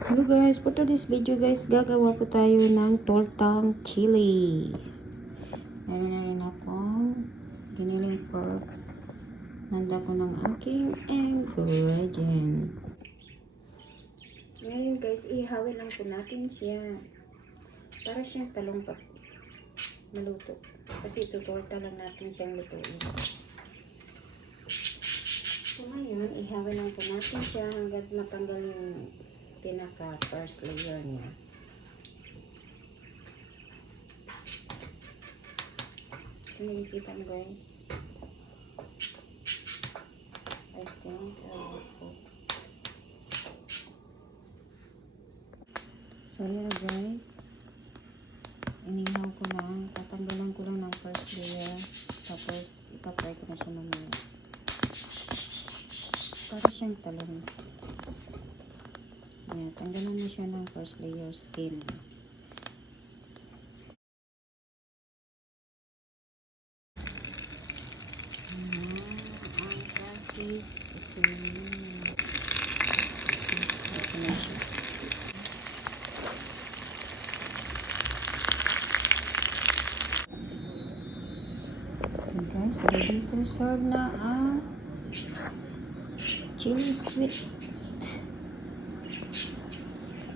Hello guys, for today's video guys, gagawa po tayo ng tortang chili. Meron na rin akong giniling pork. Nanda ko ng aking ingredient. Ngayon guys, ihawin lang po natin siya. Para siyang talong pag maluto. Kasi ito torta lang natin siyang lutuin. So ngayon, ihawin lang po natin siya hanggang matanggal yung pinaka first layer niya. So nakikita mo guys, I think so yun guys, inihaw ko lang, tatanggalan ko lang ng first layer, tapos ipapry ko na siya mamaya para siyang talong. Ayan, tanggalan na siya ng first layer skin. Ang practice ito na siya. Okay guys, ready to serve na ang chili sweet